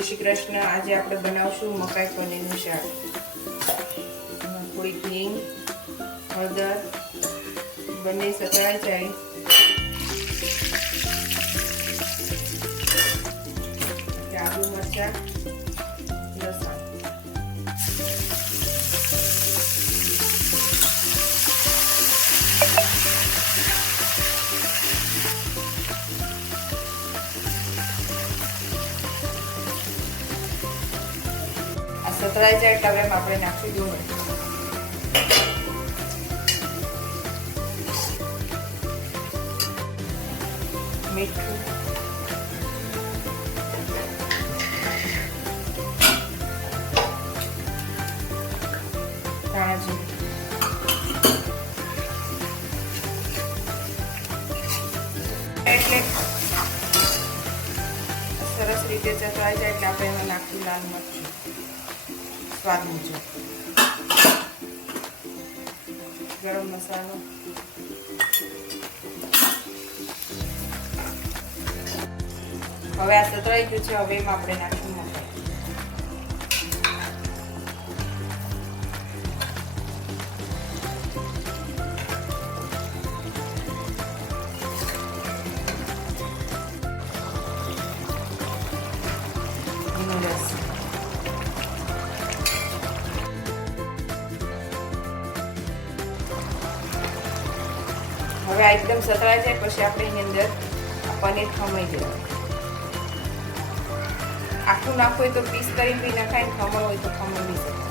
જય શ્રી કૃષ્ણ। આજે આપણે બનાવશું મકાઈ પનીરનું શાક। થોડીક હિંગ, હળદર બંને સતળાઈ જાય આદુ, મરચાં, લસણ સતળાઈ જાય એટલે હવે આપણે નાખી દઉં મીઠું, ધાણા જીરું, એટલે સરસ રીતે સતળાઈ જાય એટલે આપણે એમાં નાખી લાલ મરચું સ્વાદ મુજબ, ગરમ મસાલો, હવે આ સતળાઈ ગયું છે। હવે એમાં આપણે નાખીશું મકાઈ। લીંબુનો રસ, હવે આ એકદમ સતળાઈ જાય પછી આપણે એની અંદર પનીર ખમાઈ દેવાનું। આખું નાખવું હોય તો પીસ કરીને બી નખાય, ખમણ હોય તો ખમણ બી શકે।